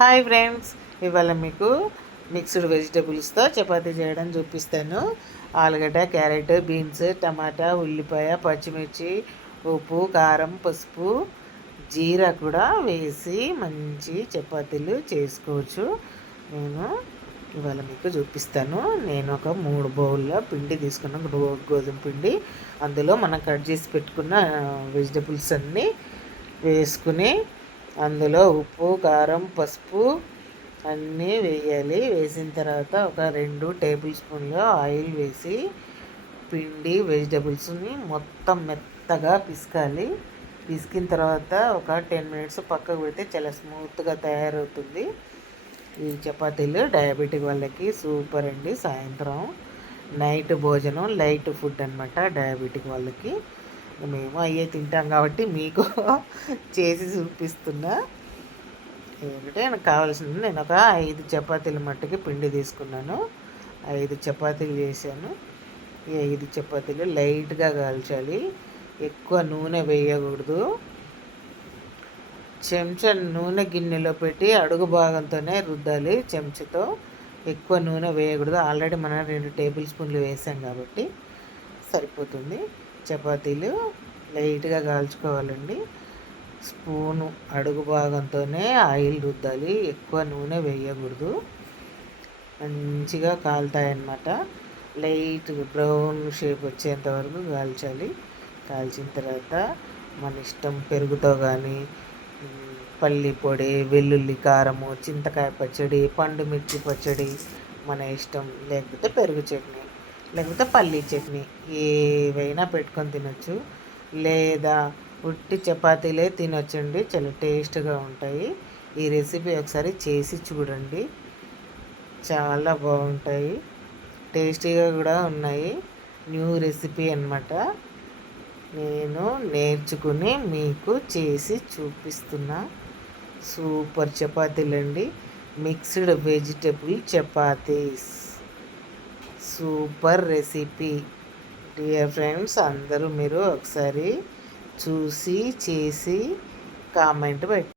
Hi friends, ఇవాళ మీకు mixed వెజిటబుల్స్తో chapati చేయడం చూపిస్తాను. ఆలుగడ్డ, క్యారెట్, బీన్స్, టమాటా, ఉల్లిపాయ, పచ్చిమిర్చి, ఉప్పు, కారం, పసుపు, జీరా కూడా వేసి మంచి చపాతీలు చేసుకోవచ్చు. నేను ఇవాళ మీకు చూపిస్తాను. నేను ఒక 3 బౌల్లో పిండి తీసుకున్నాను, గోధుమ పిండి. అందులో మనం కట్ చేసి పెట్టుకున్న వెజిటబుల్స్ అన్నీ వేసుకుని అందులో ఉప్పు, కారం, పసుపు అన్నీ వేయాలి. వేసిన తర్వాత ఒక 2 టేబుల్ స్పూన్లు ఆయిల్ వేసి పిండి వెజిటబుల్స్ని మొత్తం మెత్తగా పిసకాలి. పిసికిన తర్వాత ఒక 10 మినిట్స్ పక్కకు పెడితే చాలా స్మూత్గా తయారవుతుంది. ఈ చపాతీలు డయాబెటిక్ వాళ్ళకి సూపర్ అండి. సాయంత్రం నైట్ భోజనం లైట్ ఫుడ్ అనమాట డయాబెటిక్ వాళ్ళకి. మేము అయ్యే తింటాం కాబట్టి మీకు చేసి చూపిస్తున్నా. ఏంటంటే నాకు కావాల్సింది, నేను ఒక 5 చపాతీల మట్టుకి పిండి తీసుకున్నాను. 5 చపాతీలు చేశాను. ఈ 5 చపాతీలు లైట్గా కాల్చాలి, ఎక్కువ నూనె వేయకూడదు. చెంచా నూనె గిన్నెలో పెట్టి అడుగు భాగంతోనే రుద్దాలి చెంచాతో. ఎక్కువ నూనె వేయకూడదు. ఆల్రెడీ మనం 2 టేబుల్ స్పూన్లు వేసాం కాబట్టి సరిపోతుంది. చపాతీలు లైట్గా కాల్చుకోవాలండి. స్పూను అడుగు భాగంతోనే ఆయిల్ రుద్దాలి, ఎక్కువ నూనె వేయకూడదు. మంచిగా కాలుతాయన్నమాట. లైట్ బ్రౌన్ షేప్ వచ్చేంత వరకు కాల్చాలి. కాల్చిన తర్వాత మన ఇష్టం పెరుగుతో కానీ, పల్లి పొడి, వెల్లుల్లి కారము, చింతకాయ పచ్చడి, పండు మిర్చి పచ్చడి మన ఇష్టం. లేకపోతే పెరుగు చట్నీ, లేకపోతే పల్లీ చట్నీ ఏవైనా పెట్టుకొని తినొచ్చు. లేదా ఉట్టి చపాతీలే తినొచ్చండి, చాలా టేస్ట్గా ఉంటాయి. ఈ రెసిపీ ఒకసారి చేసి చూడండి, చాలా బాగుంటాయి, టేస్టీగా కూడా ఉన్నాయి. న్యూ రెసిపీ అన్నమాట. నేను నేర్చుకుని మీకు చేసి చూపిస్తున్నా. సూపర్ చపాతీలండి, mixed vegetable chapatis. Super recipe dear friends. అందరూ మీరు ఒకసారి చూసి చేసి కామెంట్ పెట్టి